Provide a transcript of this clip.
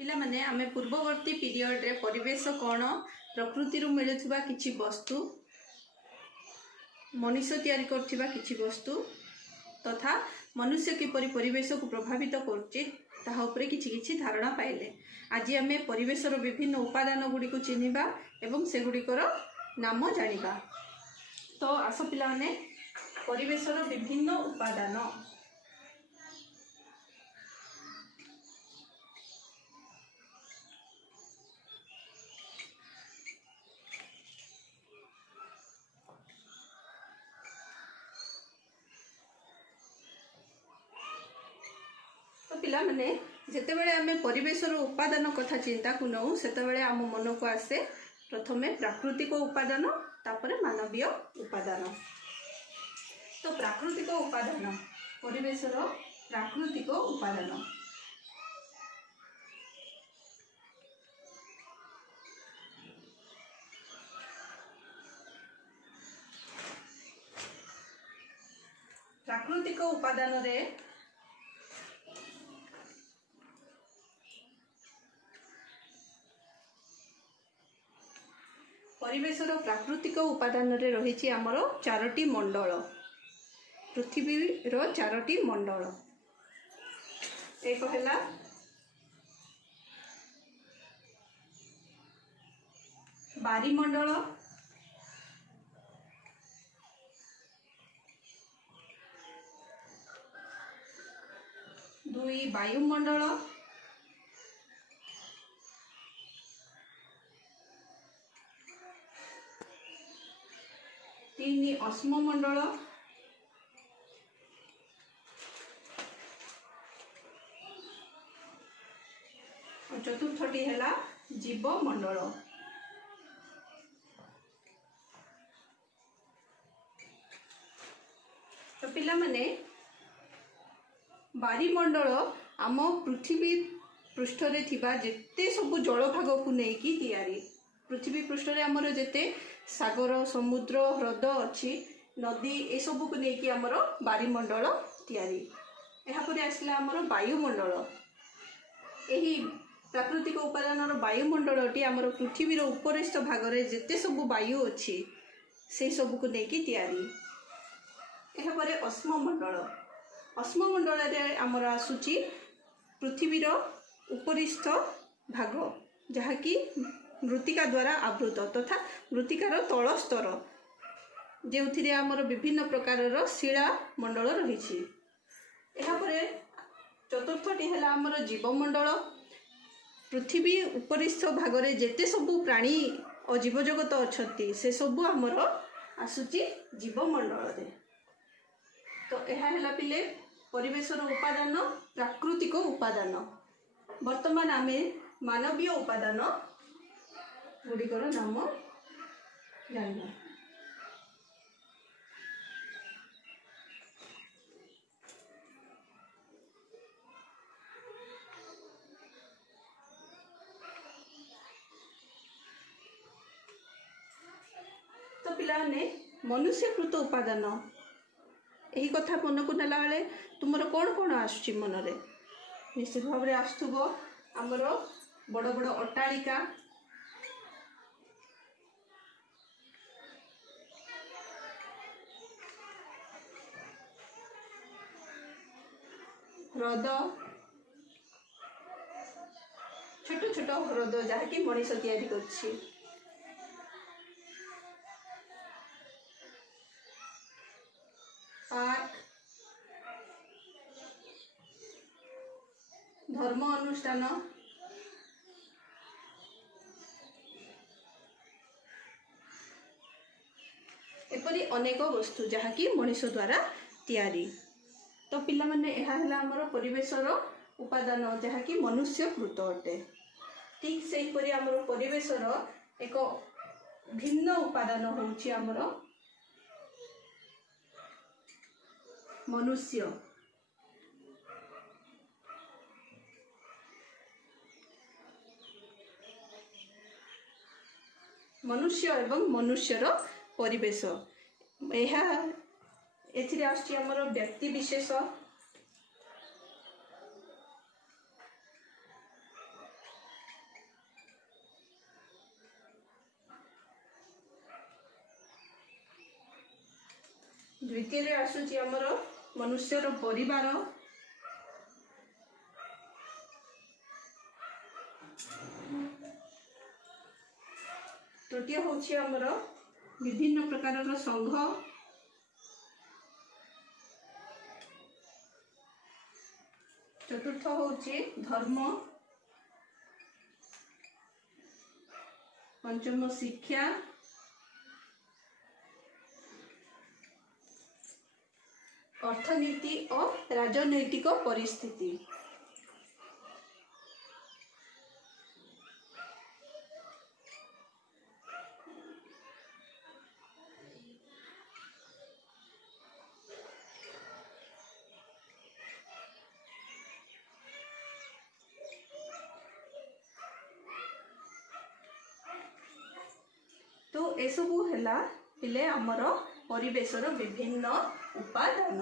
पिला माने आमे पूर्ववर्ती पीरियड रे परिवेश कौन प्रकृति मिलुवा किछि वस्तु मनुष्य तैयारी करथिबा किछि वस्तु तथा मनुष्य किपरि परिवेश को प्रभावित करछि ताहा उपरे किछि किछि धारणा पाइले। आज आमे परिवेशर विभिन्न उपादान गुडी को चिन्हिबा एवं से गुडीकर नाम जानिबा। तो आस पिला माने परिवेशर विभिन्न उपादान पिला माने जेतेबेले आमे परिवेशर उपादान कथा चिंता को नौ सेतेबेले आम मन को आसे प्रथमे प्राकृतिक उपादान तापरे मानवीय उपादान। तो प्राकृतिक उपादान परिवेशर प्राकृतिक उपादान प्राकृतिक उपादान रे परिवेशर प्राकृतिक उपादान रे रही आमर चारोटी मंडल पृथ्वी रो चारोटी मंडल। एक है बारीमंडल, दुई वायुमंडल, तीन अश्ममंडल, और चतुर्थटी है जीवमंडल। तो पिला माने बारीमंडल आम पृथ्वी पृष्ठ रे थिबा जेते सब जल भाग को नेकी तैयारी। पृथ्वी पृष्ठ रे हमर जेते सागर समुद्र ह्रद अच्छी नदी ए सब को नेकी हमर बारीमंडल तैयारी। एहा परे आसला हमर वायुमंडल। एही प्राकृतिक उपादान वायुमंडलटी हमर पृथ्वी रो उपरिस्थ भाग रे जेते सब वायु अच्छी से सब को नेकी तैयारी। एहा परे अश्ममंडल। अश्ममंडल रे हमर आसुची पृथ्वी रो उपरिस्थ भाग जहा कि मृत्तिका द्वारा आवृत तथा मृत्तिकार तल स्तर जो आमर विभिन्न प्रकार शिला मंडल रही। चतुर्थटी है आमर जीवमंडल। पृथ्वी उपरिस्थ भाग रे जेते सबु प्राणी और जीवजगत अच्छा से सबू आमर आसुची जीवमंडल रे। तो यह है पिले परिवेशर उपादान प्राकृतिक उपादान। वर्तमान आमे मानवीय उपादान गुड़िकर नाम जानिबा। तो पिलाने मनुष्यकृत उपादान यही कथा मन को नेला बेले तुमर कौन कौन आसुची मनरे? निश्चित भाव में आसुथबो आमर बड़ बड़ अट्टालिका, ह्रद, छोट छोट ह्रद जहाँकि मनीष तैयारी करछि, पार्क, धर्म अनुष्ठान, एपरी अनेक वस्तु जहाँकि मनीष द्वारा तैयारी। तो पिला माने यह है आमर परिवेशर उपादान जहाँकि मनुष्यकृत अटे। ठीक से हीपरि आमर परिवेशर एक भिन्न उपादान होउछि आमर मनुष्य। मनुष्य एवं मनुष्यर परिवेश यह एथिरे आछि हमर व्यक्ति विशेष, द्वितीय आसूची आमर मनुष्यर परिवार, तृतीय होची आमर विभिन्न प्रकार संघ, चतुर्थ होची धर्म, पंचम शिक्षा, अर्थनीति और राजनैतिक परिस्थिति। तो एसबू है आमर परिवेशर विभिन्न उपादान।